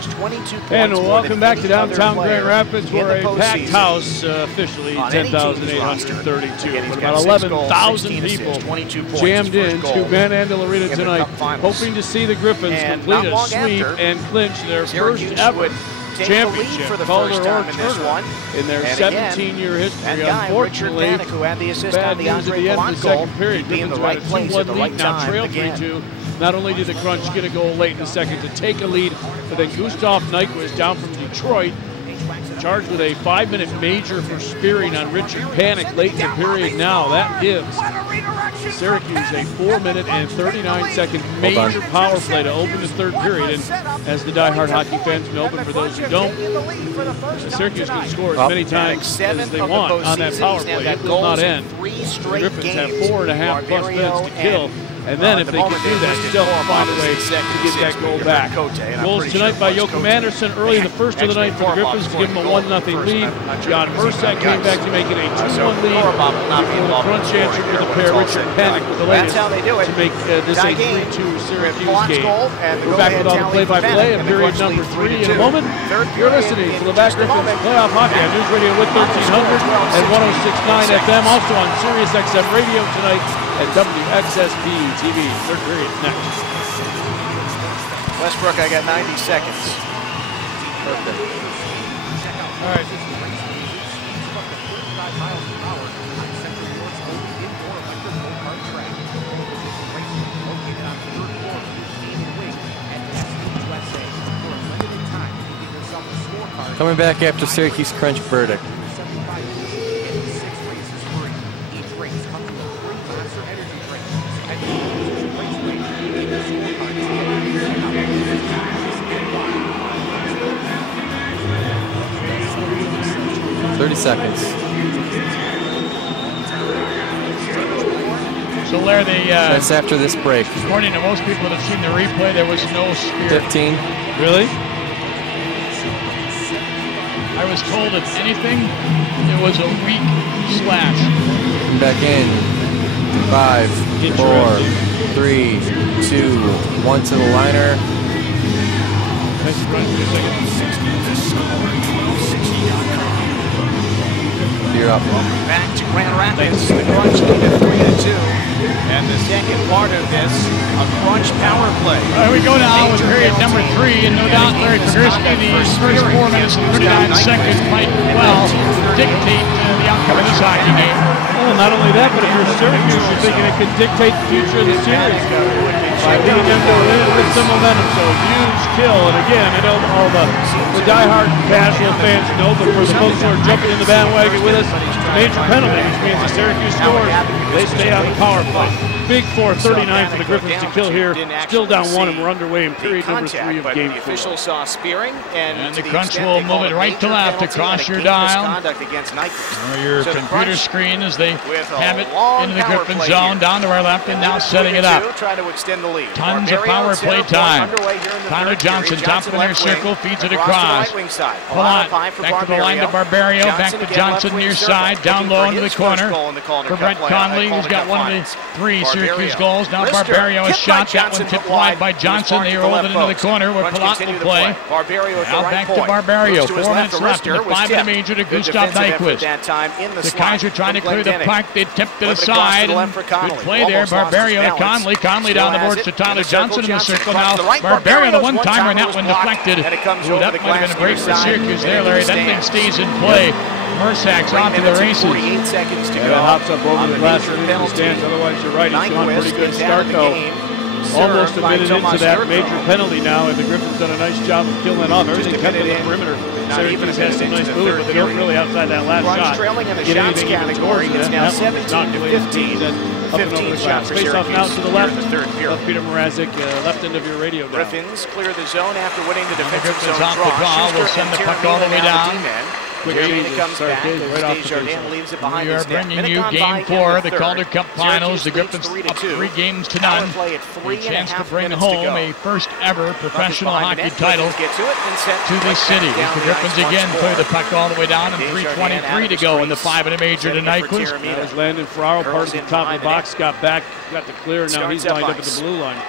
has 22 points. And welcome back to downtown Grand Rapids, where a packed house, officially 10,832. With about 11,000 people jammed into Van Andel Arena tonight, hoping to see the Griffins complete a sweep and clinch their first ever championship, for the Calder first or time in this Turner, one. in their 17-year history. Unfortunately, who had the assist bad on the news at the end of the second period. Griffins got a 2-1 lead, now trail 3-2. Not only did the Crunch get a goal late in the second to take a lead, but then Gustav Nyquist down from Detroit, charged with a 5-minute major for spearing on Richard Panik late in the period. Now that gives Syracuse a 4-minute and 39-second major power play to open the third period. And as the diehard hockey fans know, but for those who don't, Syracuse can score as many times as they want on that power play. It will not end. The Griffins have 4.5 plus minutes to kill. And then if they can do that, still find a way to get that goal back. Goals tonight by Joachim Anderson early in the first of the night for the Griffins to give them a 1-0 lead. John Mersak came back to make it a 2-1 lead. The Crunch answered for the pair. Richard Panik with the latest to make this a 3-2 Syracuse game. We're back with all the play-by-play of period number 3 in a moment. You're listening to the Back Griffins Playoff Hockey on News Radio with 1300 and 106.9 FM. Also on Sirius XM Radio tonight at WXSP TV. Third period next. Westbrook, I got 90 seconds. Perfect. All right. Coming back after Syracuse Crunch verdict. Seconds. So Larry, that's after this break. According to most people that have seen the replay, there was no spear. 15. Really? I was told, if anything, it was a weak slash. Back in. 5, 4, 3, 2, 1 to the liner. You're up. Back to Grand Rapids. The Crunch lead at 3-2. And the second part of this, a Crunch power play. We go now with period number 3, and no doubt Larry Pogorski, the first 4 minutes and 39 seconds might well dictate the outcome of this hockey game. Well, not only that, but if you're Syracuse, you're thinking it could dictate the future of the series by leading them to win it with some momentum. So huge kill. And again, I know all the diehard casual fans know, but for the folks who are jumping in the bandwagon with us, major penalty, which means the Syracuse scores, they stay on the power play. Big 4:39 for the Griffins to kill here. Still down 1, and we're underway in period number 3 of game 4. The official saw spearing, and the Crunch will move it right to left across your dial. Or your computer screen as they have it into the Griffin zone, down to our left, and now setting it up. Tons of power play time. Tyler Johnson, top of the near circle, feeds it across. Palat, back to the line to Barbario, back to Johnson near side, down low into the corner for Brett Conley, who's got one of the 3 Syracuse goals. Now Barbario has shot, that one tipped wide by Johnson. They rolled it into the corner where Palat will play. Now back to Barbario, 4 minutes left in the 5-minute major to Gustav Nyquist. The Kaiser trying to clear the puck, they tipped it aside. Good play there, Barbario to Conley. Conley down the boards to Tyler Johnson in the circle. Now Barbario, the one-timer, and that one deflected. Ooh, that might have been a break for Syracuse there, Larry. That thing stays in play. Mersak's off to the races. 48 seconds to go. Hops up over the glass and stands. Otherwise, you're right. He's on a pretty good start, though. Almost a minute into that major penalty now, and the Griffins done a nice job of killing it off. Everything kept on the perimeter. Syracuse has some nice moves, but they don't really outside that last shot. Trailing in the shots category. It's now 17-15. Up and over the glass. Face off now to the left of Peter Mrazek, left end of your radio down. Griffins clear the zone after winning the defensive zone off the draw. We'll send the puck all the way down. Quick comes back as Desjardins leaves it behind his net. We are bringing you Game 4 of the Calder Cup Finals. The Griffins up 3 games to none. A chance to bring home a first ever professional hockey title to this city. As the Griffins again clear the puck all the way down, and 3:23 to go in the 5-minute major tonight. That was Landon Ferraro, part of the top of the box, got back, got the clear, now he's lined up at the blue line.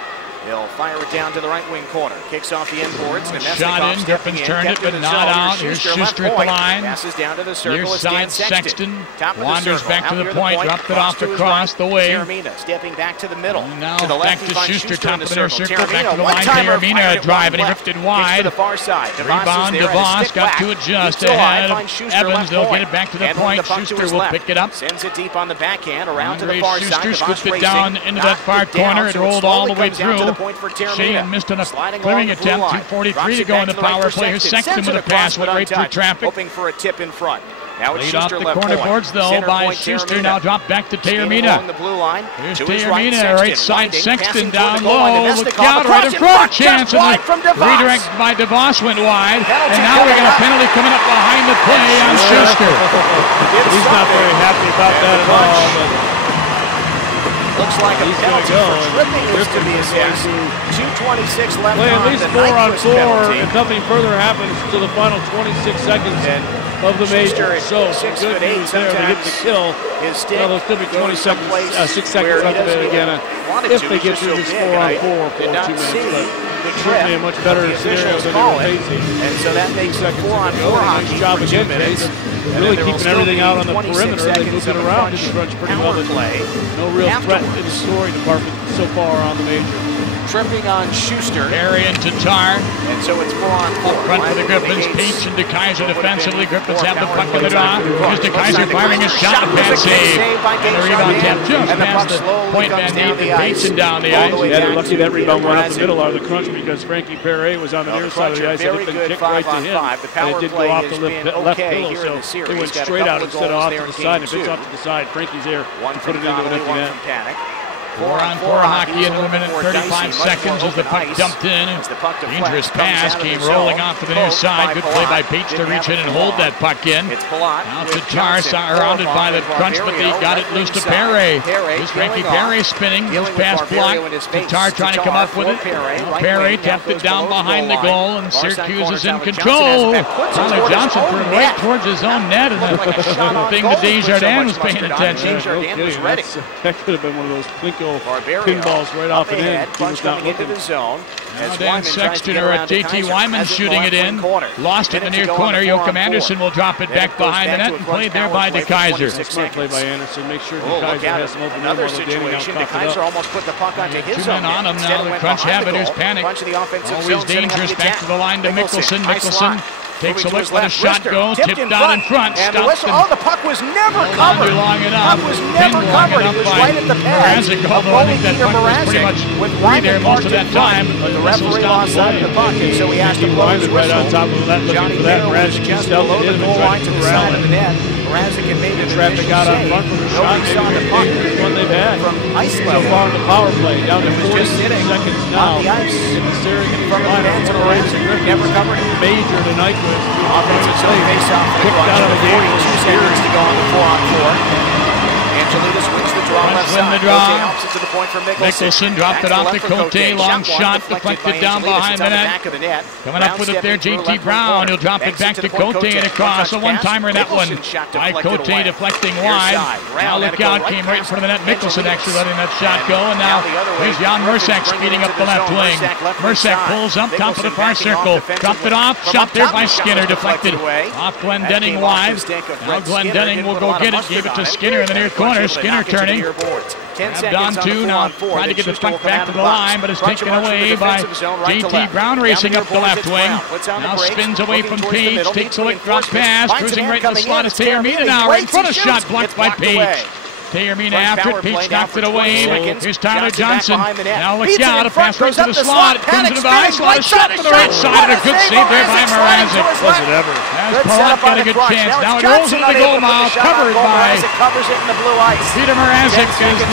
He'll fire it down to the right wing corner. Kicks off the inboards. Shot in. Griffins turned it, but not out. Here's Schuster at the line. Passes down to the circle. Near side Sexton. Wanders back to the point. Dropped it off across the way. Terramina stepping back to the middle. Now back to Schuster, top of the circle. Back to the line. Terramina drive, and he ripped it wide. Rebound. DeVos got to adjust ahead of Evans. They'll get it back to the point. Schuster will pick it up. Sends it deep on the backhand. Around to the far side. Schuster scooped it down into that far corner. It rolled all the way through. Sheehan missed on a clearing attempt. 2:43 to go in the power play. Here's Sexton with a pass. Went right through traffic. Hoping for a tip in front. Now it's laid off the corner boards, though, by Schuster. Now dropped back to Terramina. Here's Terramina, right side Sexton down low. Look out, right in front. Chance, and the redirect by DeVos went wide. And now we got a penalty coming up behind the play on Schuster. He's not very happy about that at all. Looks like a penalty for tripping was to be assessed. 2:26 left play on at least the 4-on-4 if nothing further happens to the final 26 seconds of the major. So good news there. They get the kill. There'll still be 6 seconds left of it again. If they get through this 4-on-4 for 2 minutes. But certainly a much better scenario than they were facing. And so that makes it 4-on-4 hockey. Nice job again, Case. Really keeping everything out on the perimeter. They moved it around. Did the Crunch pretty well. No real threat in the scoring department so far on the major. Tripping on Schuster. Harry and Tatar. And so it's 4-on-4. Up front for the Griffins. Peach and DeKaiser defensively. Griffins have the puck in the draw. Here's DeKaiser firing a shot. A bad save. And the rebound attempt just past the point man Nathan Peach and down the ice. Yeah, they're lucky that rebound went up the middle of the Crunch because Frankie Perret was on the near side of the ice. It been kicked right to him. And it did go off the left pillow, so it went straight out instead of off to the side. If it's off to the side, Frankie's there to put it into an empty net. 4-on-4 hockey in 1 minute 35 seconds as the puck dumped in. Dangerous pass came rolling off to the near side. Good play by Peach to reach in and hold that puck in. Now Tatar surrounded by the Crunch, but they got it loose to Perret. Here's Frankie Perret spinning. His pass blocked. Tatar trying to come up with it. Perret tapped it down behind the goal, and Syracuse is in control. Tyler Johnson threw it right towards his own net, and the thing that Desjardins was paying attention. That could have been one of those Plinko pinballs right off and in. Crunch coming into the zone. Now Dan Sexton or JT Wyman shooting it in. Lost in the near corner. Joachim Anderson will drop it back behind the net and played there by DeKaiser. Smart play by Anderson. Make sure DeKaiser has some open room while the Danny now DeKaiser almost put the puck onto his own net. 2 men on him now. The Crunch have it. Here's panic. Always dangerous. Back to the line to Mickelson. Mickelson takes a look, let a shot go, tipped down in front, stopped. Oh, the puck was never covered. Long enough. Puck was never covered. It was right at the pads. Although I think that puck was pretty much free there most of that time. But the referee lost sight of the puck, and so he has to blow his whistle. Right on top of that, looking for that. Mrazek just below the goal line to the side of the net. Mrazek had made an traffic out on front for the shot. Nobody saw the puck. One they've had from ice level. So far in the power play, down to 46 seconds now. On the ice. In the Syracuse from the hands of Mrazek. Never covered it. Major to Nyquist. Offensive zone face-off for the Crunch. 42 seconds to go on the 4-on-4. Angelidis wins the draw left side. Cote helps it to the point for Mickelson. Mickelson dropped it off to Cote. Long shot deflected down behind the net. Coming up with it there, JT Brown. He'll drop it back to Cote and across. A one-timer in that one by Cote deflecting wide. Now look out, came right in front of the net. Mickelson actually letting that shot go. And now here's Jan Mersak speeding up the left wing. Mersak pulls up top of the far circle. Dropped it off. Shot there by Skinner. Deflected off Glendening wide. Now Glendening will go get it. Gave it to Skinner in the near corner. Skinner turning. Grabbed on two, now trying to get the puck back to the line, but it's taken away by JT Brown racing up the left wing. Now spins away from Page, takes a look, drop pass, cruising right in the slot is Terramina now, right in front of shot, blocked by Page. Terramina after it, Peach knocked it away. Here's Tyler Johnson. Now look out, a pass right to the slot. It comes into the ice slot, a shot to the right side. A good save there by Mrazek. Was it ever? As Pollock got a good chance. Now it rolls into the goal mouth, covered by Peter Mrazek as the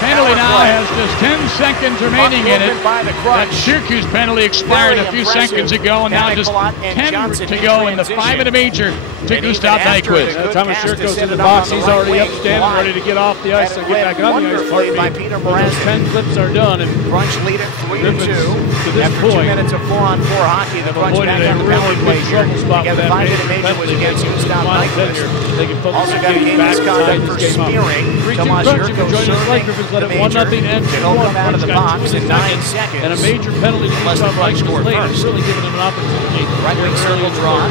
penalty now has just 10 seconds remaining in it. That Syracuse penalty expired a few seconds ago, and now just 10 to go in the 5-minute major to Gustav Nyquist. Thomas Syracuse in the box. He's already up standing, ready to get off the ice and get back on the ice. By Peter Mrazek. 10 clips are done, and Crunch lead it 3-2. After 2 minutes of 4-on-4 hockey, the Crunch back on the power play here. 5-minute major was against Gustav Nyquist. Also got a game misconduct for spearing. Tomas Jurko serving the major. They'll come out of the box in 9 seconds. And a major penalty to Unless the Crunch scored late. first. It's really giving him an opportunity. Right wing circle drawn.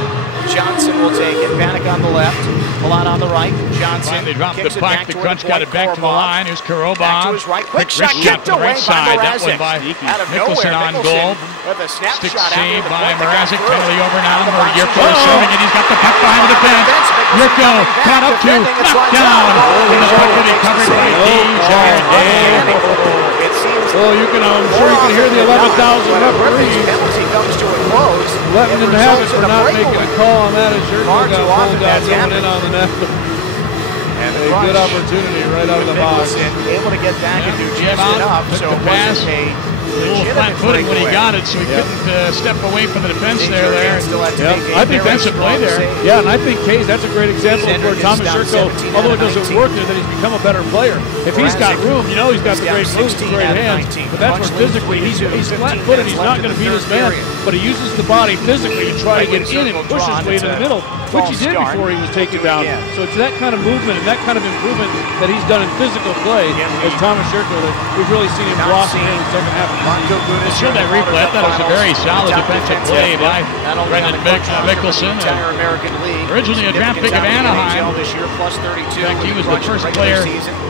Johnson will take it. Vanek on the left. Milan on the right. Johnson they dropped the kicks it puck. back The toward Crunch got it back to the line. Here's Back to Karobov. his right. Quick shot shot kicked to the away right by side. That Mrazek. one by Out of Nicholson nowhere, on goal. with a snap Stick shot after saved the by point that got Mrazek. through. Penalty over now. Out of the box. Yurko serving it. He's got the puck behind the defense. Yurko caught up to, knocked down. And the puck will be covered by Desjardins. It seems you can, I'm sure you can hear the 11,000 referees penalty comes to a close. letting them have it for not making a call on that as Jurko Far too got often pulled out that's going in happened. on the net. And A good opportunity right out of the box. able to get back and do just enough. Took So the it pass. wasn't a A little flat footing when he got it, so he couldn't step away from the defense there. I think that's a play there. Yeah, and I think Case, that's a great example of where Thomas Jurko, although it doesn't work there, that he's become a better player. If he's got room, you know he's got the great moves and great hands, but that's where physically he's flat-footed. He's not going to beat his man, but he uses the body phically to try to get in and push his way to the middle, which he did before he was taken down. So it's that kind of movement and that kind of improvement that he's done in physical play as Thomas Jurko that we've really seen him blossom in the second half of the season. Show that replay. I thought it was a very solid defensive play by Brendan Mickelson. Originally a draft pick of Anaheim. In fact, he was the first player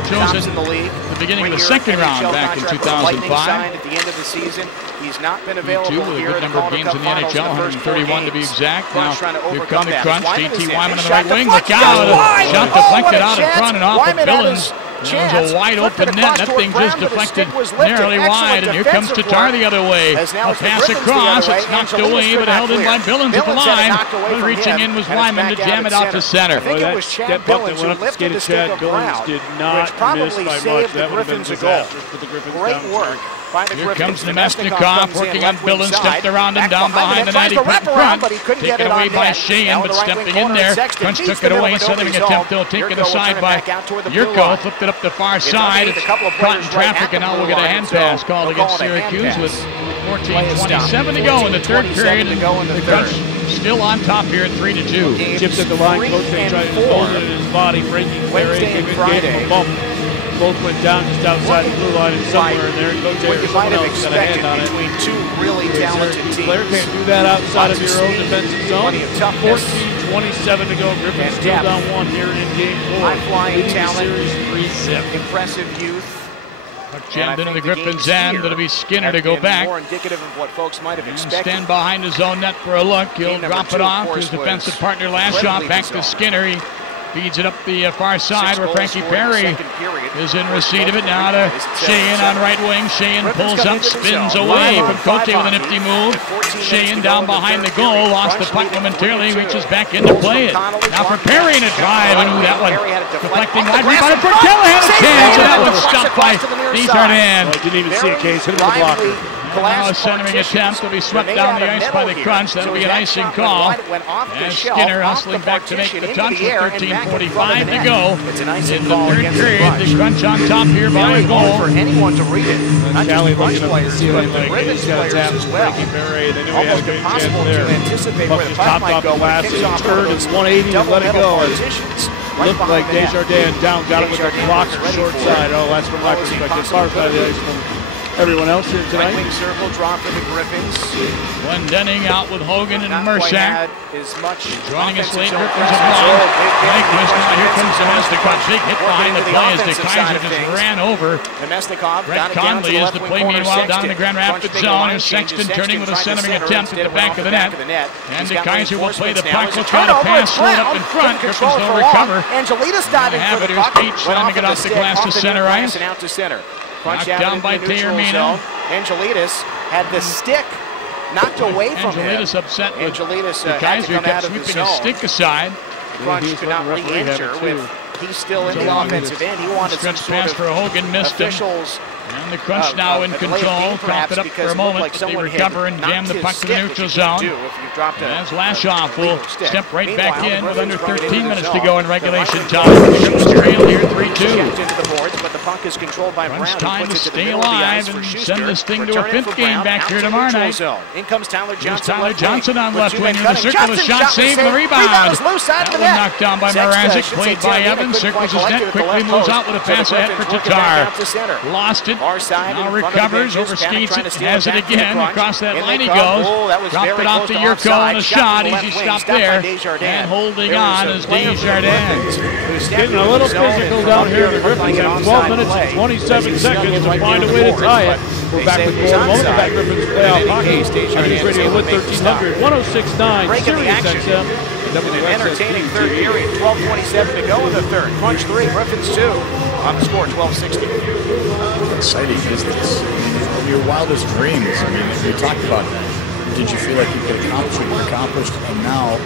chosen at the beginning of the second round back in 2005. At the end of the season, he's not been available with a here good at the number of Calder games Cup in the Finals NHL, in the first 4 131 to be games. exact. Now, Trying to here overcome come the that. Crunch. Wyman JT is in. Wyman on the Shot right wing. Look deflected. out. Wide. Shot Oh, what deflected a out in chance. front and off of Wyman had Billings. his It was a wide flipped it open net. across That toward thing Brown, just but the deflected stick was lifted. narrowly Excellent wide. And here comes defensive Tatar work. the other way. As now A it's the pass Griffins the across. other way. It's knocked Angelinus away, could but not held in clear. by Billings at the Billings had it line. knocked away But from reaching him, in was and it's Wyman to back jam out it at out to center. I think it was Chad that puck Billings that who went up to lifted the stick Chad of Billings Brown, did which not miss probably by much. saved the That would have been Griffins a goal. disastrous for the Griffins. Great work by the Here Griffins. comes Nemesnikov working on Billings, stepped around him, down behind the net, he put in front, taken away by Sheehan, but stepping in there. Crunch took it away, centering attempt though, taken aside by Yurko, flipped it up the far side, it's caught in traffic, and now we'll get a hand pass called against Syracuse with 14:27 to go in the third period, and the Crunch still on top here at 3-2. Chipped at the line, Coach tried to hold it in his body, breaking clear, gave him a bump. Both went down just outside the blue line and somewhere in there. Coach What you might have expected between two really talented teams. Player can't do that outside of your own defensive zone. 14:27 to go. Griffins still down one here in game 4. High-flying talent, series 3-zip. impressive youth. Jammed into the Griffins' end. It'll be Skinner to go back. More indicative of what folks might have expected. Stand behind his own net for a look. He'll drop it off to his defensive partner last shot. Back to Skinner. He feeds it up the far side where Frankie Perry is in receipt of it. Now to Sheehan on right wing. Sheehan pulls up, spins away from Cote with a nifty move. Sheehan down behind the goal, lost the puck momentarily, reaches back in to play it. Now for Perry in a drive, and that one deflecting wide. Rebound for Callahan, a chance, and that one's stopped by Desjardins. Didn't even see a Case, hit him with the blocker. Now a centering attempt will be swept down the ice by the Crunch. That'll be an icing call. And Skinner hustling back to make the touch with 13:45 to go. In the third period, the Crunch on top here by a goal. For anyone to read it, not just Callie Crunch looking up at the players, ceiling but the like Griffins he's got a players tap as well. Frankie Perry. They knew he had a Almost good chance impossible there. to anticipate Puck where the just puck popped might off go the when it glass, kicks he off turned, one of it's those 180 and let it double go. partitions right Looked like behind the net. Desjardins down, got it with the blocker short side. Oh, that's from my perspective. Far side of the ice from everyone else here Right tonight. wing circle drop for the Griffins. Glendening out with Hogan and Not quite Mershak. had as much Joining us late, offensive Griffins zone have presence. won. Nyquist, now here comes Nemesnikov. Nemesnikov. Big hit behind the Working play as into the the Kaiser offensive just side of ran over. Nemesnikov Brett got it down to Conley the is left the wing play corner. meanwhile down in the Grand Crunch Rapids big zone. line, Here's changes Sexton turning with a tried to centering center attempt at instead, the back went of off the back net. of the net. And He's the got Kaiser will play the reinforcements puck. now. Will try to Turnover, pass, it's throw it up Brown. in front. Couldn't Griffins control it will for long. recover. Angelitas diving Have for it. the Here's puck. Peach Went trying to off get of off the stick, glass off to the center near glass ice. and out to center. Crunch Knocked out down into by the neutral Teormino. zone. Angelitas had the stick knocked away from him. Angelitas upset with Angelitas the had to Kaiser come out kept of the sweeping his zone. stick aside. Crunch could not re-enter with he's still in the offensive end. He wanted some Stretch sort pass of for Hogan, missed him. officials And the Crunch now in control. Drop it up for a moment. They recover and jam the puck to the neutral zone. As Lashoff will step right back in with under 13 minutes to go in regulation time. The Griffins trail here 3-2. Crunch time to stay alive and send this thing to a 5th game back here tomorrow night. In comes Tyler Johnson. Tyler Johnson on left wing in the circle. The shot saved and the rebound. That one knocked down by Mrazek. Played by Evans. Circles his net. Quickly moves out with a pass ahead for Tatar. Lost it. Now recovers. Overskates it. Has it again. Across that line he goes. Dropped it off to Yurko on a shot. Easy stop there. And holding on is Desjardins. Getting a little physical down here. The Griffins have 12 minutes and 27 seconds to find a way to tie it. We're back with more Momentum Griffins playoff hockey. On News Radio with 1300, 106.9, Sirius XM. An entertaining third period. 12:27 to go in the third. Crunch 3, Griffins 2. On the score, 12:60. How exciting is this? Your wildest dreams. I mean, you talked about that. Did you feel like you could accomplish what you accomplished? And now,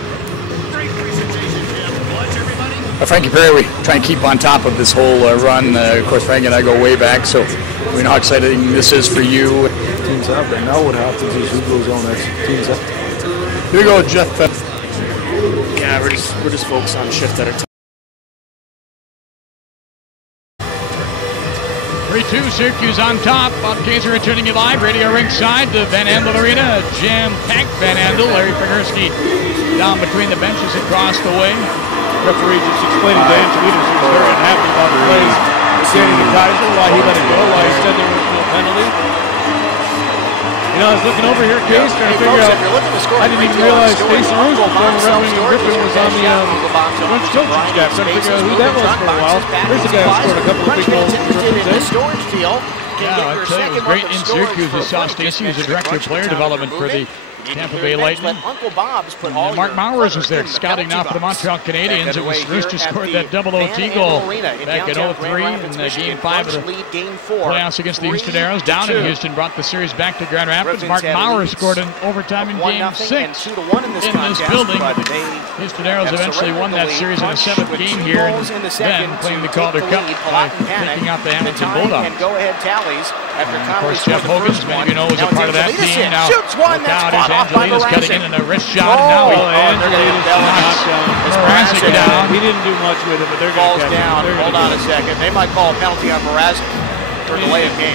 Frankie Perry, we try and keep on top of this whole run. Of course, Frank and I go way back, so we know how exciting this is for you. Teams up, and now what happens is who goes on next? Teams up. Here we go, Jeff. Yeah, we're just focused on shift at a time. 3-2, Syracuse on top. Bob Kaiser returning you live. Radio ringside, the Van Andel Arena. Jam-packed Van Andel. Larry Figursky down between the benches across the way. Referee just explaining to Dan Toledo he was very unhappy about the plays. Danny Kaiser, why he let it go, why he said there was no penalty. You know, I was looking over here, Case, trying to figure out. I didn't even realize Stacy Russell, former referee Griffin, was on the Crunch coaching staff. Trying to figure out who that was for a while. Here's the guy who scored a couple of big goals for Griffins. Yeah, I tell you, it was great in Syracuse. We saw Stacy as a director of player development for the Tampa Bay Lightning. Mark Mowers was there scouting now for the Montreal Canadiens. It was Rooster scored that double OT goal back in 03 in Game 5 of the playoffs against the Houston Aeros. Down in Houston, brought the series back to Grand Rapids. Mark Mowers scored in overtime in Game 6 in this building. Houston Aeros eventually won that series in a 7th game here, and then playing the Calder Cup by taking out the Hamilton Bulldogs. And of course, Jeff Hogan's, many of you know, was a part of that team. Now, look out, here's Angelina's cutting in a wrist shot, and now Angelina's knocks Mrazek down. He didn't do much with it, but they're going to down. Hold on a second. They might call a penalty on Mrazek for delay of game.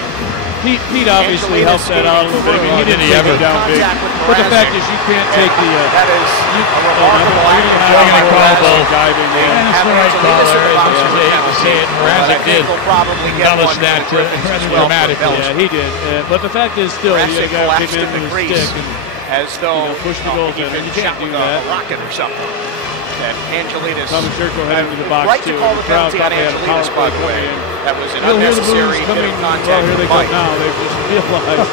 Pete obviously helped that out a little bit. I mean, he didn't take it down big. But the fact is, you can't take the. That is a remarkable act. They're going to call both. And it's the right call there. As much as they hate to say it, Mrazek did embellish that rather dramatically. Yeah, he did. But the fact is, still, you got to came in with a stick and as though push the goaltender. You can't do that. Rocket or something. That Angelina's Thomas Jerko heading to the box right too. to call the penalty on Angelina's, by the way. That was an unnecessary bit of contact. Well, here they come now. They've just realized.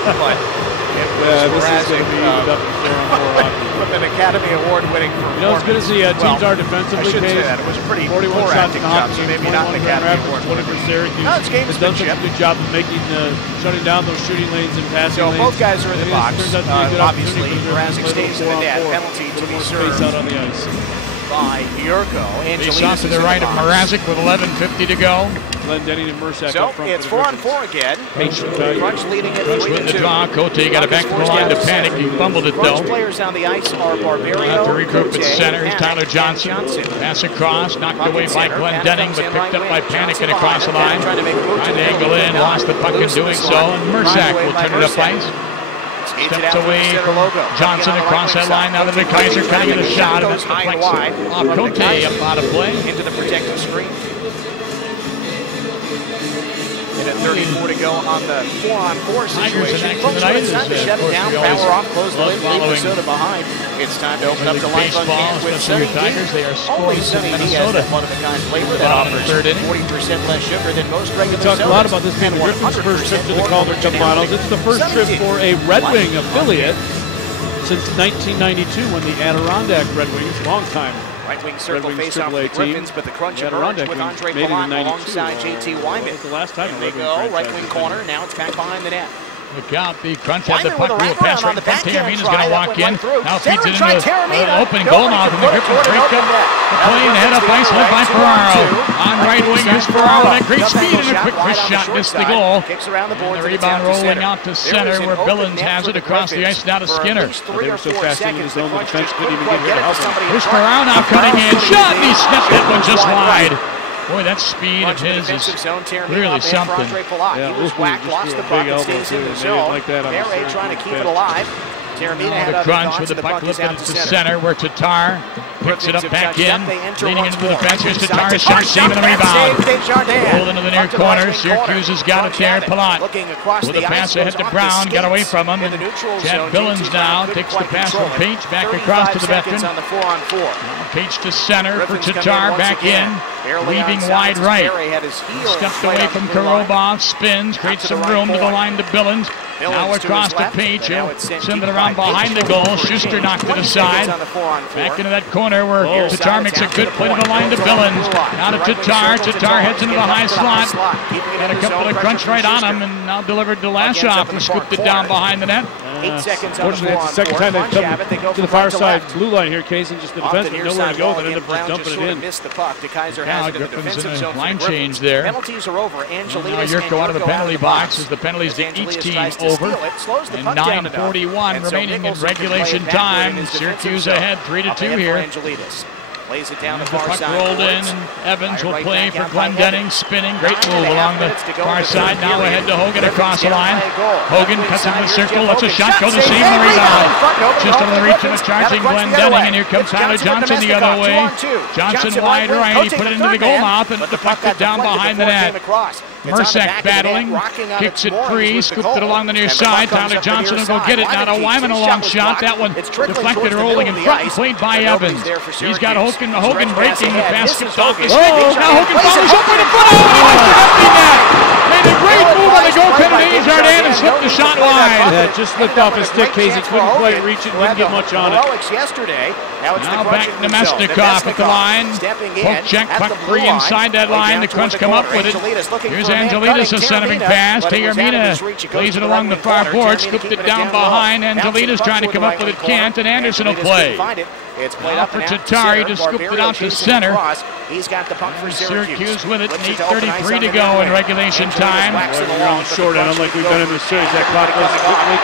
This is going to be up with an Academy Award-winning performance. You know, as good as the teams are defensively, I should say that. It was a pretty 41 poor shots in acting the job, hockey so game, maybe not an Academy Award. 20 for Syracuse. No, it's Has done such a good job of making, shutting down those shooting lanes and passing lanes. So both guys are in the box. Turns out to be a good Obviously, Mrazek stays in the net. Penalty to be served out on the ice by Yurko. Face off to the right of Mrazek with 11:50 to go. Glenn Denny and Mersak so up front. It's 4-on-4 again. Crunch leading it 3-2. With the draw, Cote got it back to the line to panic. He fumbled it though. Players on the ice are Barbario, have to regroup at center. Here's Tyler Johnson. Pass across, knocked away by Glenn Denning, but picked up by Panic and across the line. Trying to angle in, lost the puck in doing so, and Mersak will turn it up ice. Steps away from Johnson across that line. Now to the Kaiser cutting in a shot, and that's deflects off Cote up out of play. Into the protective screen. And at 34 to go on the 4-on-4 situation. Folks, when it's time to shut it down, power off, close the lid, leave Minnesota behind. It's time to open up the lines on hand with Sunny D. Only Sunny D has that one-of-a-kind flavor that offers 40% less sugar than most regular sodas. We talked a lot about this being the Griffins' first trip to the Calder Cup Finals. It's the first trip for a Red Wing affiliate since 1992 when the Adirondack Red Wings, long time right wing circle face off the Griffins, but the Crunch emerged with Andre Palat alongside JT Wyman. The last time they go right wing corner. Now it's back behind the net. Look out, the Crunch has the puck, will pass right in front. Termina's going to walk in. Now feeds it into the open goal mouth, and the Griffins break up the play and head up ice, led by Ferraro. On right wing, here's Ferraro with that great speed and a quick wrist shot, missed the goal. And the rebound rolling out to center where Billings has it across the ice now to Skinner. They were so fast in the zone, the defense couldn't even get here to help him. Here's Ferraro now cutting in, shot, and he stepped that one just wide. Boy, that speed of his is really something. Yeah, he was whacked, lost the puck, and stays in the zone. Barry trying to keep it alive. The Crunch with the puck lifted to center where Tatar picks it up back in, leading into the defense. Here's Tatar's shot, saving the rebound. Rolled into the near corner. Syracuse has got it there. Palat with a pass ahead to Brown, got away from him. And Chad Billings now takes the pass from Page back across to the veteran. Page to center for Tatar, back in, leaving wide right. Stepped away from Karobov, spins, creates some room to the line to Billings. Now across to Page, he'll send it around behind the goal. Schuster knocked it aside. Back into that corner where Tatar makes a good play to the line to Billings. Now to Tatar. Tatar heads into the high slot. Got a couple of Crunch right on him, and now delivered to Lashoff, who scooped it down behind the net. 8 seconds. Fortunately, it's the second time they've come to the far side blue line here, Casey. Just the defense with nowhere to go, but ended up just dumping it in. Now Griffins in a line change there. Penalties are over. Now Yurko out of the penalty box as the penalties to each team over. And 9:41 remaining in regulation time. Syracuse ahead 3-2 here. Lays it down the puck rolled in, and Evans will play for Glendenning, spinning. Great move along the far side. Now ahead to Hogan across the line. Hogan cuts into the circle, lets a shot go to save the rebound. Just under the reach of a charging Glendenning, and here comes Tyler Johnson the other way. Johnson wide right, he put it into the goal mouth and deflected it down behind the net. Mersak battling, kicks it free, scooped it along the near side. Tyler Johnson will go get it. Now to Wyman, a long shot. That one deflected, rolling in front, and played by Evans. He's got Hogan breaking, the pass skips off his stick. Now Hogan follows up with a foot. Empty net. Made a great move on the goaltender to Jardin and slipped the shot wide. Yeah, just slipped off his stick. Casey couldn't quite reach it, didn't get much on it. Now back to Nemestikov at the line. Poke check, puck free inside that line. The Crunch come up with it. Here's Angelides, a centering pass. Tegermina plays it along the far board, scooped it down behind. Angelides trying to come up with it, can't, and Anderson will play. Now for Tatar, he just scooped it out to center. He's got the puck for Syracuse with it, 8:33 to go in regulation time. We're on short end, unlike we've done in this series. That clock goes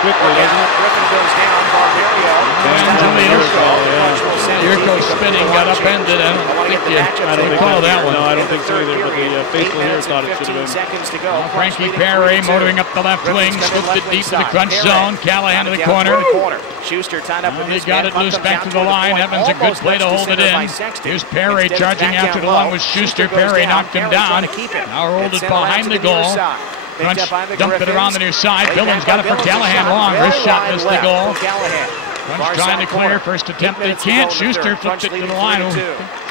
quickly, doesn't it? Griffin goes down, Yurko spinning, got upended. I don't recall that one. No, I don't think so either, but the faithful here thought it should have been. Frankie Perry motoring up the left wing, scooped it deep to the Crunch zone. Callahan to the corner. Schuster tied up with They got it loose back to the line. Evans a good play to hold it in. Here's Perry charging after the long with Schuster. Perry knocked him down. Now rolled it behind the goal. Crunch dumped it around the near side. Billings got it for Callahan long. Wrist shot missed the goal. Crunch trying to clear. First attempt, they can't. Schuster flipped it to the line.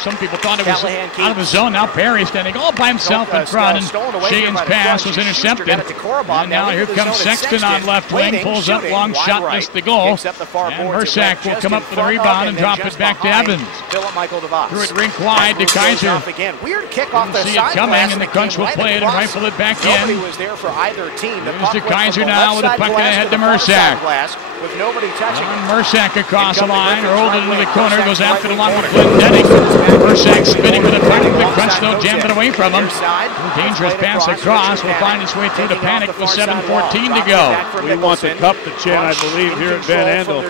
Some people thought it was out of the zone. Now Perry standing all by himself in front, and Shane's pass was intercepted. And now here comes Sexton on left wing. Pulls up, long shot, missed the goal. And Mersak will come up for the rebound and drop it back to Evans. Threw it rink wide to Kaiser. Didn't see it coming, and the Crunch will play it and rifle it back in. Here's to Kaiser now with a puck ahead to Mersak. Mersak across the line, rolled it into the corner, goes after the line with Glendenning. Mersak spinning with a puck, the Crunch though jammed it away from him. Dangerous pass across, will find its way through the panic with 7:14 to go. We want the cup to chant, I believe, here at Van Andel.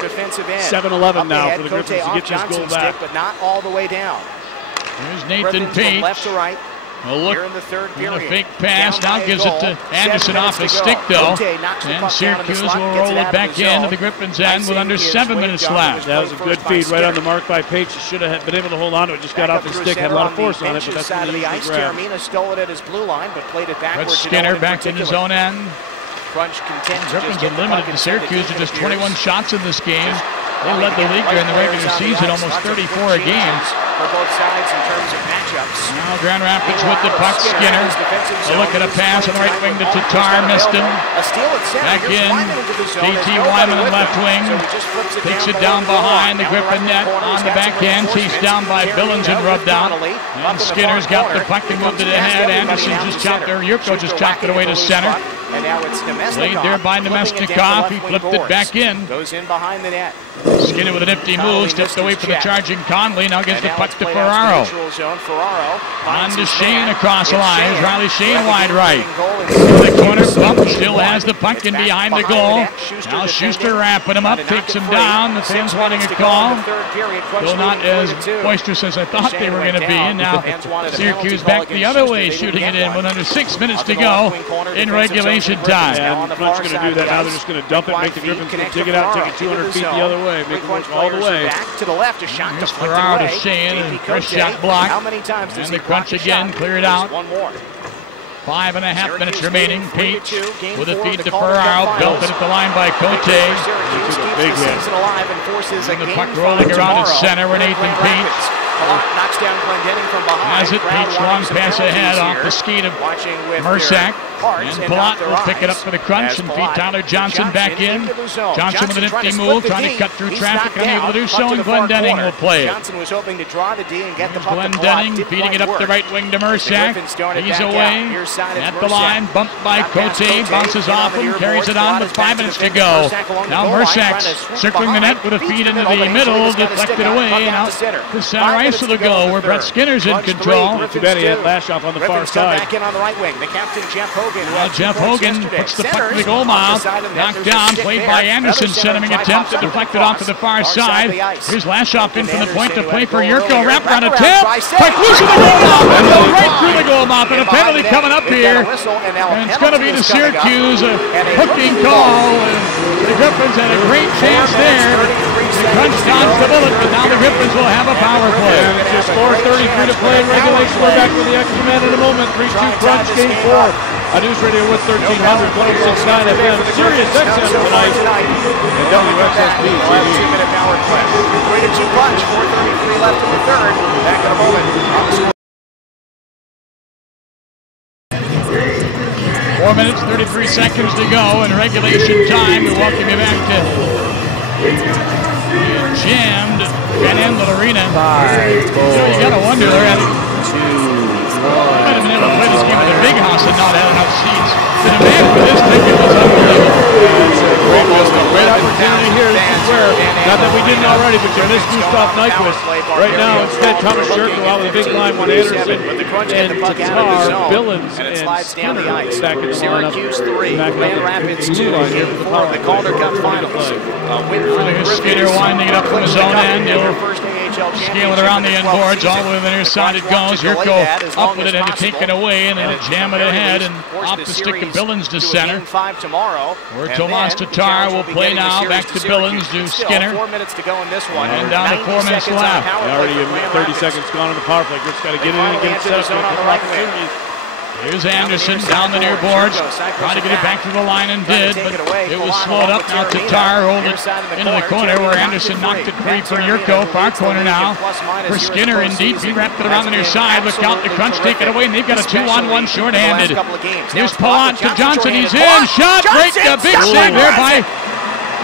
7-11 now for the Griffins to get this goal back. But not all the way down. Here's Nathan Page. Left to right. A look and a fake pass. Now gives it to Anderson off his stick, though. And Syracuse will roll it back into the Griffins' end with under 7 minutes left. That was a good feed right on the mark by Page. He should have been able to hold on to it. Just got off his stick, had a lot of force on it, but that's what he usually grabbed. Terramina stole it at his blue line, but played it backwards. Skinner back in his own end. Griffins are limited to Syracuse to just 21 shots in this game. They led the league during the regular season, almost 34 a game. for both sides in terms of matchups. Now Grand Rapids with the puck. Skinner. A look at a pass on the right wing to Tatar. Missed him. Back in. JT Wyman on left wing. Takes it down behind the Griffin net on the backhand. Chased down by Billings and rubbed out. And Skinner's got the puck and moved it ahead. Anderson just chopped there. Yurko just chopped it away to center. And now it's Played there by Nemesnikov. He flipped it back in. Goes in behind the net. Skinner with a nifty move. Steps away from the charging Conley. Now gets the puck to Ferraro. On to Shane across the line. Here's Riley Shane wide right. In the corner, Bump still has the puck in behind the goal. Now Schuster wrapping him up. Takes him down. The fans wanting a call. Still not as boisterous as I thought they were going to be. And now Syracuse back the other way, shooting it in with under 6 minutes to go in regulation time. Yeah, the French are going to do that now. They're just going to dump it, make the Griffins dig it out, take it 200 feet the other way, make it work all the way. Back to the left, a shot Here's Ferraro to Shane, and first shot blocked. And the crunch again, cleared out. 5.5 minutes remaining. Peach with a feed to Ferraro, belted at the line by Cote. Big hit. And the puck rolling around its center where Nathan Peach knocks down Glendenning from behind. has it. Peach long pass ahead off the skate of Mersak. And Palat will pick it up for the crunch and feed Tyler Johnson back in. Johnson with a nifty move, trying to cut through traffic, unable to do so, and Glendenning will play it. Johnson was hoping to draw the D and get the puck. Glendenning feeding it up the right wing to Mersak. He's away at the line, bumped by Cote, bounces off him, carries it on with 5 minutes to go. Now Mersak's circling the net with a feed into the middle, deflected away, and out to center ice will go where Brett Skinner's in control. Too bad he had Lashoff on the far side. Back in on the right wing. The captain, Jeff Hogan. Now Jeff Hogan puts the puck to the goal mouth. Knocked down, played by Anderson, centering attempt, deflected off to the far side. Here's Lashoff in from the point to play for Yurko. Wrap around a tip. Puck loose in the goal mouth and goes right through the goal mouth. And a penalty coming up here. And it's going to be to Syracuse. A hooking call. And the Griffins had a great chance there. The crunch dodged the bullet, but now the Griffins will have a power play. And it's just 4:33 to play in regulation. We're back with the extra man in a moment. 3-2 crunch, game 4. A News Radio with 1300, 106.9 FM, Sirius XM tonight, and WXSB TV. 2-minute power play. 3-2 crunch, 4:33 left in the third. Back in a moment. 4 minutes, 33 seconds to go in regulation time. We welcome you back to the jammed Van Andel Arena. You gotta wonder, they're at 2-1. Might have been able to play this game at the big house and not have enough seats. The demand for this ticket was unbelievable. It's a great opportunity here. This is where, not that we didn't already, but you missed Gustav Nyquist. Right now, instead, Thomas Yurko out with a big line with Anderson and Tatar, Billings, and Skinner back in the lineup. Syracuse 3, Grand Rapids 2, for the Calder Cup Finals. Skinner winding it up from his own end. Scale it around the end boards, all the way to the near side it goes. Yurko up with it and to take it away, and then jam it ahead and off the stick of Billings to center. Where Tomas Tatar will play now, back to Billings to Skinner. 4 minutes to go in this one. And down to 4 minutes left. Already 30 seconds gone on the power play. Griff's got to get in and get it set up. Here's Anderson down the near boards, trying to get it back to the line and did, but it was slowed up. Now Tatar rolled it into the corner where Anderson knocked it free for Yurko. Far corner now for Skinner in deep. He wrapped it around the near side. Look out, the crunch take it away, and they've got a 2-on-1 shorthanded. Here's Palat to Johnson. He's in. Shot. Break. A big save there by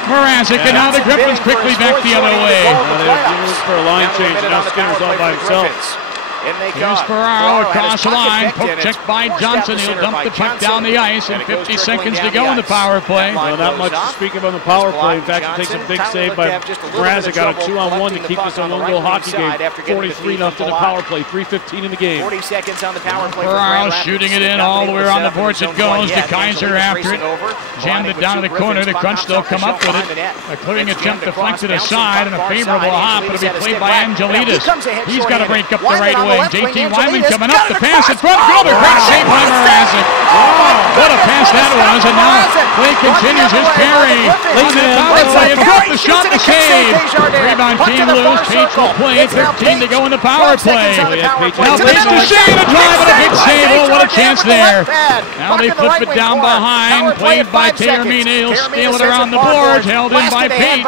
Mrazek, and now the Griffins quickly back the other way. They're looking for a line change, and now Skinner's all by himself. Here's Ferraro across the line. Poke check by Johnson. He'll dump the puck down the ice, and 50 seconds to go in the power play. Well, not much to speak of on the power play. In fact, it takes a big save by Mrazek out of 2-on-1 to keep this a one-goal hockey game. 43 left in the power play. 3:15 in the game. 40 seconds on the power play. Ferraro shooting it in all the way around the boards. It goes. De Kaiser after it. Jammed it down to the corner. The crunch still come up with it. A clearing attempt deflected aside, and a favorable hop. It'll be played by Angelidis. He's got to break up the right wing. JT Wyman coming up, the pass in front, goal, great save by Mrazek. What a pass that was, and now play continues. His carry. Leads it power play, and got the shot, the save. Rebound team loose. Paige will play. 13 to go in the power play. Now Paige to save a drive and a big save. Oh, what a chance there. Now they flip it down behind. Played by Taormina. He'll steal it around the boards. Held in by Paige.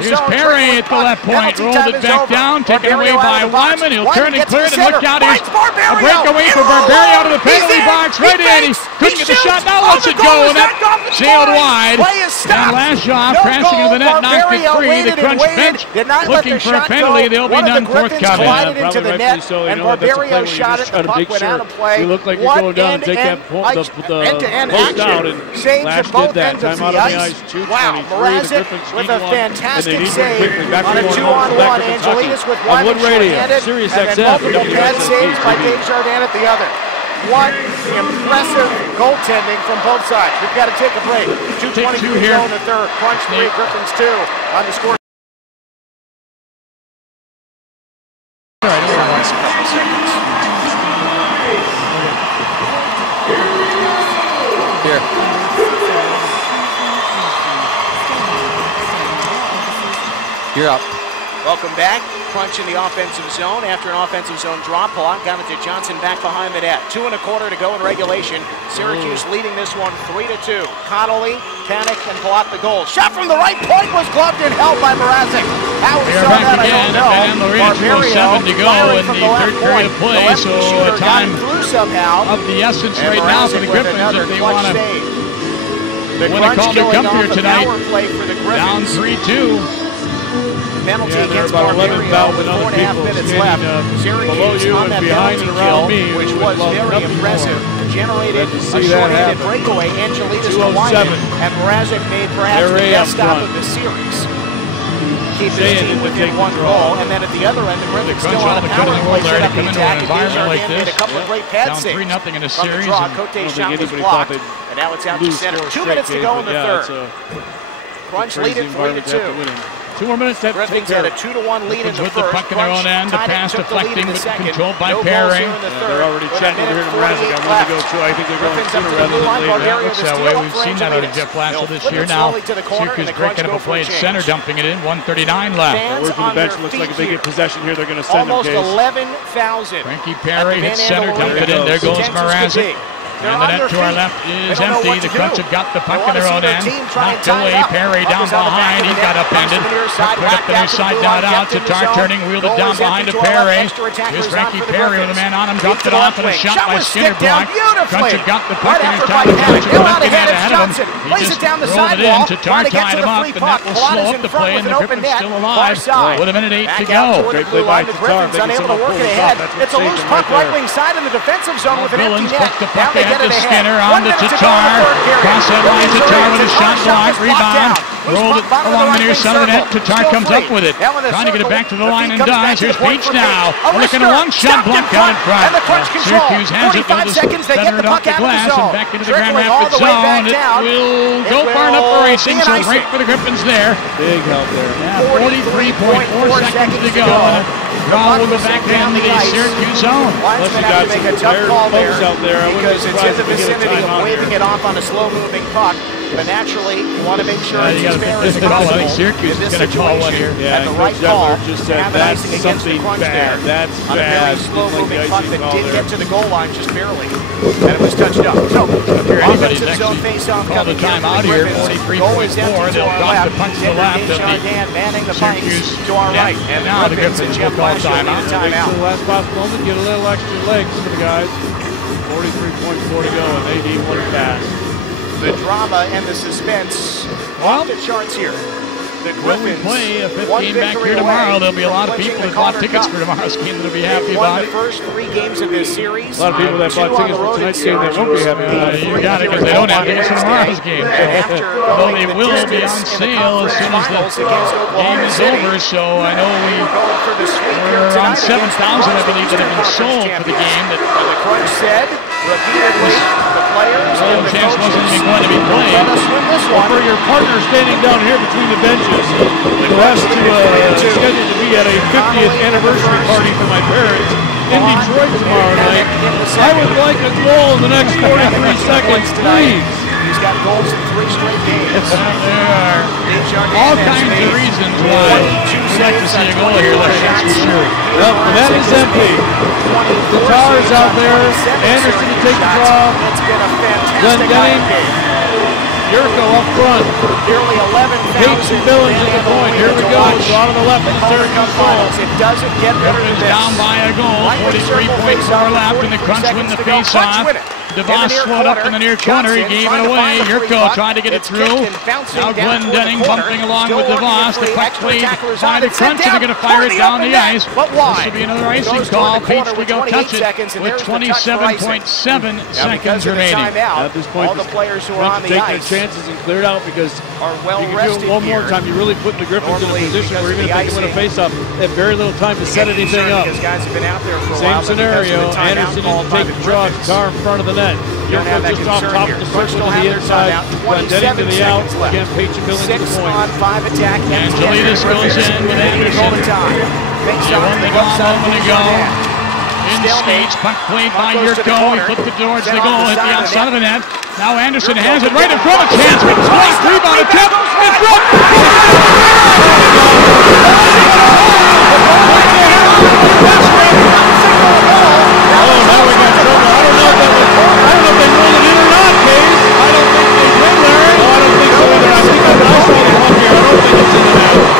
Here's Perry at the left point. Rolled it back down. Taken away by Wyman. He'll turn and clear it and look out. Here's a breakaway for Barberio out of the penalty box. Right in. He couldn't get the shot. Now lets it go. And that sailed wide. And Lashoff crashing into the net. Knocked it free. The Crunch bench looking for a penalty. They'll be none forthcoming. Into the net, and Barberio shot it. The puck went out of play. You look like you're going down and take that post down. And Lash did that. Time out on the ice. 2:23. Mrazek with a fantastic save on a 2-on-1. Angelides with one short-handed, Sirius and then multiple pad saves by Desjardins at the other. What impressive goaltending from both sides. We've got to take a break. 2:22 to go in the third. Crunch 3, Griffins 2 on the score. Here. You're up. Welcome back. Crunch in the offensive zone. After an offensive zone drop, Palat got it to Johnson back behind the net. 2.25 to go in regulation. Syracuse leading this one 3-2. Connolly, Panic, and Palat the goal. Shot from the right point was gloved and held by Mrazek. How we saw that, I don't know. Barberio 7 to go in the third period of play, so a time of the essence right now for the Griffins if they want to win a Calder Cup here tonight. Down 3-2. Penalty against about 11 fouls with 4.5 minutes left. Below you and behind and around me, which was very impressive. Generated a short-handed breakaway. Angelides to Wyman, and Mrazek made perhaps the best stop of the series. Keep his team within one goal, and then at the other end, the Griffins still on a power play set up the attack. Desjardins made a couple of great pad saves. Down 3-0 in a series. Cote's shot was blocked, and now it's out to center. 2 minutes to go in the third. Crunch lead at 3-2. 2 more minutes. Griffins had a 2-1 lead in the with the puck in their own end. The pass deflecting, but controlled by Perry. They're already chatting over here to Mrazek. I want to go too. I think they're going sooner rather than later. That looks that way. We've seen that out of Jeff Lasso this year. Now Syracuse breaking up a play at center, dumping it in. 1:39 left. Word from the bench looks like if they get possession here, they're going to send them. Almost 11,000. Frankie Perry hits center, dumped it in. There goes Mrazek. And the net to our left is empty. The Crunch have got the puck in their own end. Knocked away. Perry down behind. He got upended. Put up the near side, not out. Tatar turning, wheeled it down behind to Perry. Here's Frankie Perry with a man on him. Dropped it off and a shot by Skinner blocked. Crunch have got the puck in his time. The Crunch have left him ahead of him. He just rolled it in. Tatar tied him up, and that will slow up the play, and the Griffins still alive with a minute 8 to go. Great play by Tatar. Unable to work it ahead. It's a loose puck right wing side in the defensive zone with an empty net. Now they get it ahead. Skinner on to Tatar. Cross that line, Tatar with a shot block, rebound. Rolled it along the near side of the net. Tatar comes up with it. Trying to get it back to the line and does. Here's Paige now. Looking at one shot blocked out in front. Syracuse has it. They'll just center it off the glass and back into the Grand Rapids zone. It will go far enough for racing, so right for the Griffins there. Big help there. 43.4 seconds to go. Draw will go back into the Syracuse zone. Linesman have to make a tough call there because it's in the vicinity of waving it off on a slow-moving puck. But naturally, you want to make sure it's as fair as possible. Syracuse is going to call one here. And the right call to have an icing against the Crunch there. That's on a very slow-moving puck that did get to the goal line just barely. And it was touched up. So, offensive zone face-off coming here for the Griffins. Goal is empty to our left. Desjardins manning the pints to our right. And now the Griffins have last timeout. The last possible moment, get a little extra legs for the guys. 43.4 to go, and they need one pass. The drama and the suspense off the charts here. The Griffins play a 15 back here tomorrow. There'll be a lot of people that bought tickets for tomorrow's game that'll be happy about it. Won the first 3 games of this series. A lot of people that bought tickets for tonight's game that won't be happy about it. You got it because they don't have tickets for tomorrow's game. Though they will be on sale as soon as the game is over. So I know we're on 7,000, I believe, that have been sold for the game. The Crunch said repeatedly, the players and the coaches wasn't even going to be played. let us win this one. For your partner standing down here between the benches, for us to schedule to be at a 50th anniversary party for my parents in Detroit tomorrow night, I would like a goal in the next 43 seconds, please. He's got goals in 3 straight games. There are all kinds of reasons why. 22 see a goal here, that's for sure. Well, the net is empty. The Tars out there. Anderson to take the draw. Glendenning. Yurko up front. Nearly 11,000. Peyton Billings at the point. Here we go. So out of the left in the Syracuse Finals. It doesn't get better than this. Down by a goal. 43.4 left, and the Crunch win the face-off. DeVos slowed up in the near corner. He gave it away. Yurko tried to get it through. Now Glendenning bumping along with DeVos. The puck played by the Crunch, and they're going to fire it down the ice. This will be another icing call. Peach to go touch it with 27.7 seconds remaining. At this point, all the players who are on the take ice their chances and clear it out because are well you can rested do it one more here. time. You really put the Griffins in a position where even if they can win a face-off, they have very little time to set anything up. Guys have been out there for a Same while, scenario. Anderson didn't take the draw. Car in front of the net. Yurko just off top of the circle to the inside. Glendenning to the out. Again, Peyton Billings to the point. 6-on-5 attack. Angelidis goes in with Anderson. They won the goal a moment ago. In skates, puck played by Yurko. He put the towards the goal, hit the outside of the net. Now Anderson has it right in front of chance. Blocked, rebound, attempt. It's blocked. Oh, now we got trouble. I don't know if they ruled it in or not, Case. I don't think they did, Larry. No, I don't think so either. I think I saw the puck here. I don't think it's in the net.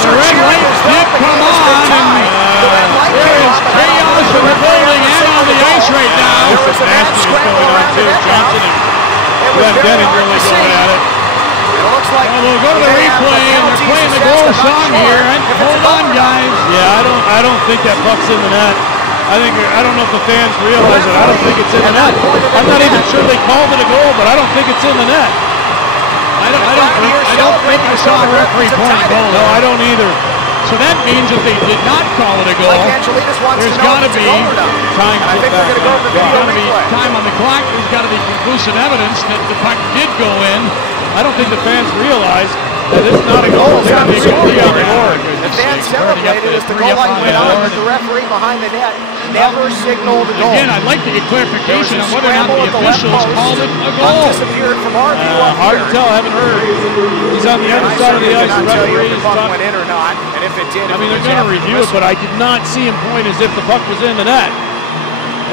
The red light did come on, and there is chaos in the building and on the ice right now. There's some nasty going on, too. Johnson and Glendenning really going at it. Well, we'll go to the replay, and they're playing the goal song here. And hold on, guys. Yeah, I don't think that puck's in the net. I don't know if the fans realize it. I don't think it's in the net. I'm not even sure they called it a goal, but I don't think it's in the net. I don't think I saw a referee point goal. No, I don't either. So that means if they did not call it a goal, there's got to be time on the clock. There's got to be conclusive evidence that the puck did go in. I don't think the fans realize that it's not a goal. It's got to be a goal on the board. The fans celebrated as the goal line went on, but the referee behind the net never signaled a goal. Again, I'd like to get clarification on whether or not the officials called it a goal. Disappeared from our view up hard to tell. I haven't heard. He's on the other side of the ice. The referee is puck went in or not, and if it did, I mean, they're going to review it, but I did not see him point as if the puck was in the net.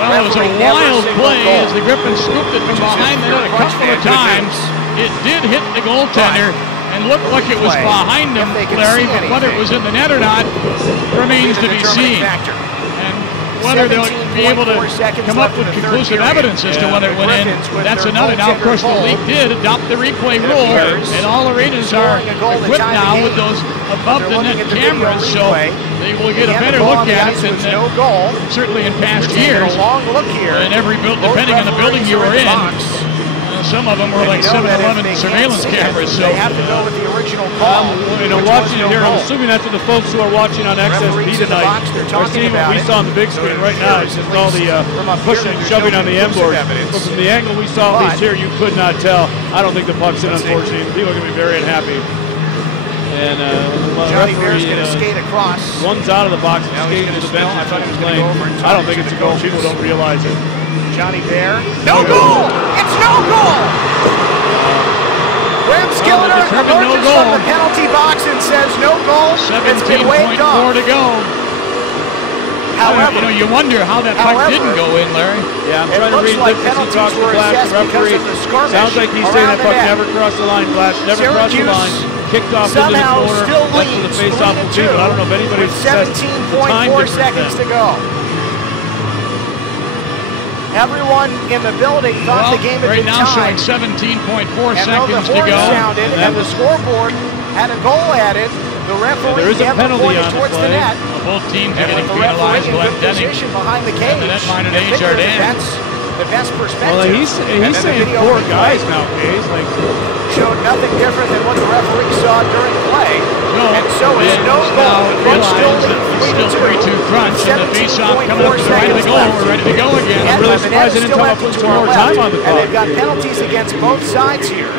Well, it was a wild play as the Griffins scooped it from behind the net a couple of times. It did hit the goaltender and looked like it was behind him, Larry, but whether it was in the net or not remains to be seen. And whether they'll be able to come up with conclusive evidence as to whether it went in, that's another. Now, of course, the league did adopt the replay rule, and all arenas are equipped now with those above-the-net cameras, so they will get a better look at it than certainly in past years. And every depending on the building you were in, some of them were like 7-Eleven surveillance cameras. So they have to go with the original call. Watching it here, I'm assuming that's what the folks who are watching on XSP tonight are seeing what we saw on the big screen right now. It's just all the pushing and shoving on the end board. But from the angle we saw, at least here, you could not tell. I don't think the puck's in, unfortunately. People are going to be very unhappy. And Johnny Bear's going to skate across. One's out of the box and skating to the bench. I don't think it's a goal. People don't realize it. Johnny Bear. No goal! It's no goal! Graham Skillner emerges from the penalty box and says no goal. It's been waved off. 17.4 to go. However, you wonder how that puck didn't go in, Larry. Yeah, I'm trying to read lips as he talks to Flash, the referee. Sounds like he's saying that puck never crossed the line, Flash. Never crossed the line. Kicked off into the corner. Went to the face-off of two. I don't know if anybody's assessed the time difference. 17.4 seconds to go. Everyone in the building thought the game had been tied. Right now showing 17.4 seconds to go. Sounded, and the scoreboard had a goal added. The referee never pointed towards the net. Both teams are getting penalized. Glendenning behind the cage. And the net minor Desjardins. The best perspective. Well, he's saying 4 guys now, Case. Like, showed nothing different than what the referee saw during play. No, and so it's no goal. It's still 3-2 crunch, and the face-off coming up to the right of the goal. We're ready to go again. I'm really surprised they didn't come up with some more time on the clock. And they've got penalties against both sides here.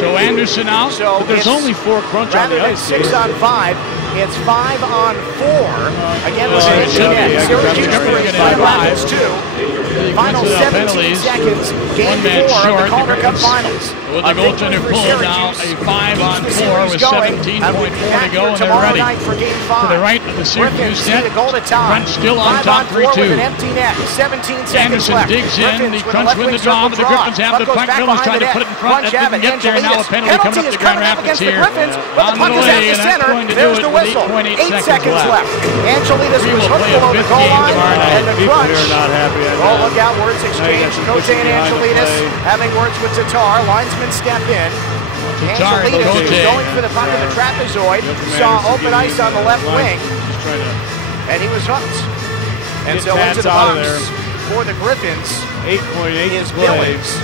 So Anderson out. But there's only 4 crunch on the ice. Rather than 6 on 5, it's 5 on 4. Again, with 18 net. Syracuse 3, 5 Rapids 2. Final 17 seconds. Game 4 of the Calder Cup Finals. With the goaltender pull now, a 5-on-4 with 17.4 to go, and they're ready. To the right of the Syracuse net. Crunch still on top, 3-2. 17 seconds left. digs in, the Crunch win the draw, but the Griffins have the puck. Miller's trying to put it in front. That didn't get there. Now a penalty coming up to Grand Rapids here. On the way, and that's going to do it with 8.8 seconds left. Angelitas was hooked below the goal line, and the Crunch. Oh, look out, words exchanged. Cote and Angelitas having words with Tatar. Linesmen step in. Angelitas was going for the puck in the trapezoid. Saw open ice on the left wing, and he was hooked. And so into the box for the Griffins 8.8 is Billings.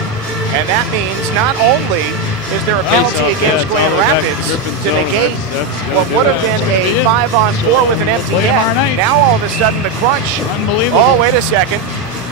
And that means not only is there a penalty against Grand Rapids to negate what would have been a 5-on-4 with an empty net. Now all of a sudden the Crunch. Unbelievable. Oh, wait a second.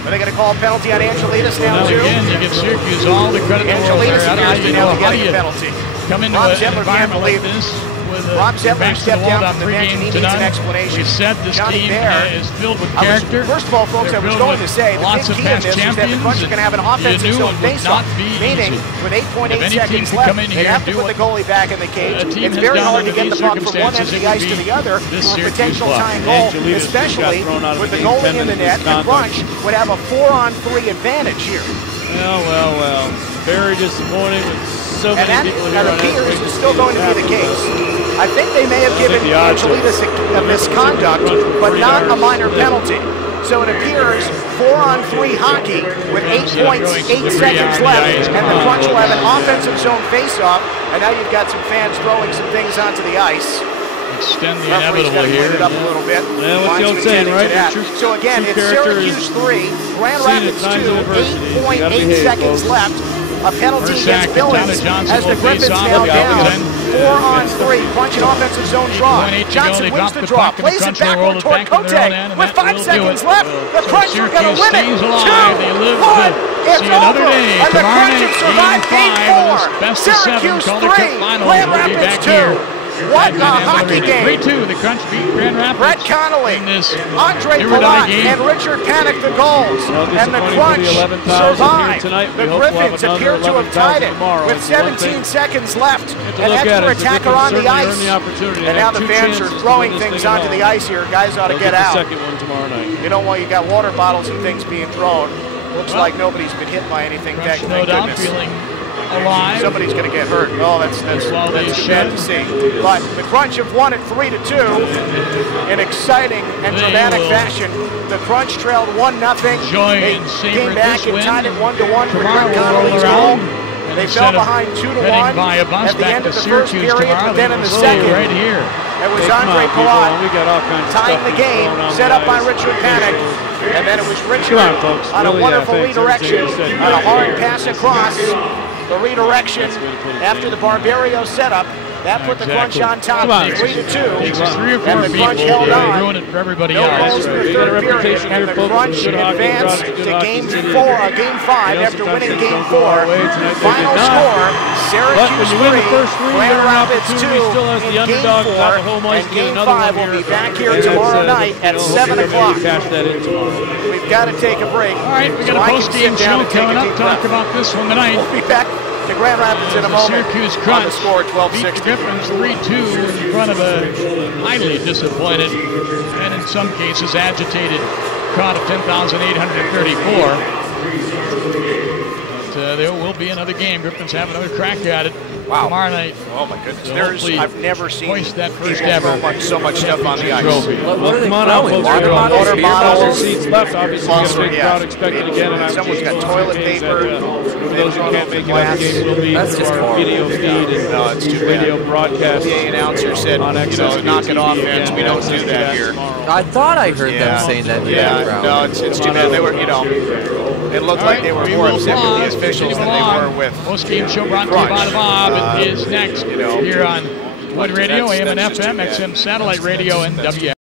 Are they going to call a penalty on Angelitas now too? Again, you give Syracuse all the credit in the world there. Angelitas appears to now be getting a penalty. Come into an environment like this with Rob Zettler stepped down from the bench and he needs an explanation. We said this team is filled with character. First of all, folks, I was going to say the big key in this is that the Crunch are going to have an offensive zone face-off, meaning with 8.8 seconds left, they have to put the goalie back in the cage. It's very hard to get the puck from one end of the ice to the other for a potential tying goal, especially with the goalie in the net. The Crunch would have a 4-on-3 advantage here. Well. Very disappointing with so many people here. And that appears is still going to be the case. I think they may have given Angelitas a misconduct, but not a minor penalty. So it appears 4-on-3 hockey with 8.8 seconds left, and the Crunch will have an offensive zone face-off. And now you've got some fans throwing some things onto the ice. Extend the inevitable here. It up a little bit. Yeah, what's the old saying, right? So again, it's Syracuse 3, Grand Rapids 2, 8.8 seconds left. A penalty against Billings as the Griffins now down. 4-on-3, Crunch and offensive zone draw. Johnson wins the draw, plays it backward toward Cote with 5 seconds left. The Crunch are going to win it. 2-1. It's over. And the Crunch have survived Game 4. Syracuse 3, Grand Rapids 2. What a hockey game! 3-2, the Crunch beat Grand Rapids. Brett Connolly, Andre Palat, and Richard Panik the goals. And the Crunch survived. The Griffins appear to have tied it with 17 seconds left. An extra attacker on the ice. And now the fans are throwing things onto the ice here. Guys ought to get out. You know what? You got water bottles and things being thrown. Looks like nobody's been hit by anything. Thank goodness. Alive. Somebody's going to get hurt. Oh, that's too bad to see. But the Crunch have won it 3-2 in exciting and dramatic fashion. The Crunch trailed 1-0. They came back and tied it 1-1 for Brett Connolly's goal. They fell behind 2-1 at the end of the first period, but then in the second, it was Andre Palat tying the game, set up by Richard Panik. And then it was Richard on a wonderful redirection, on a hard pass across. The redirection after the Barbario setup, that put the Crunch on top 3-2. And the Crunch held on. Ruin it for everybody no else. goals in the third period, and the Crunch advanced to Game 5 after winning Game 4. Final score, Syracuse 3, Grand Rapids 2 in Game 4. And Game 5 will be back here tomorrow night at 7 o'clock. We've got to take a break. All right, we got a post-game show coming up. Talk about this one tonight. We'll be back to Grand Rapids in a moment. Syracuse Crunch on the score 12-6. Griffins 3-2 in front of a highly disappointed and in some cases agitated crowd of 10,834. But there will be another game. Griffins have another crack at it tomorrow night. Oh my goodness! I've never seen that first ever so much stuff on the ice. Come on out, folks. Water bottles, seats left. Obviously, we got a big crowd expected again. And someone's got toilet paper. For those who can't make it, the game will be our video feed and radio broadcast. The announcer said, knock it off, fans. We don't do that here. I thought I heard them saying that. No, it's too bad. They were, it looked like they were more upset with the officials than they were with post-game show brought to you by Bob is next here on Wood Radio, AM and FM, XM Satellite Radio, and WX.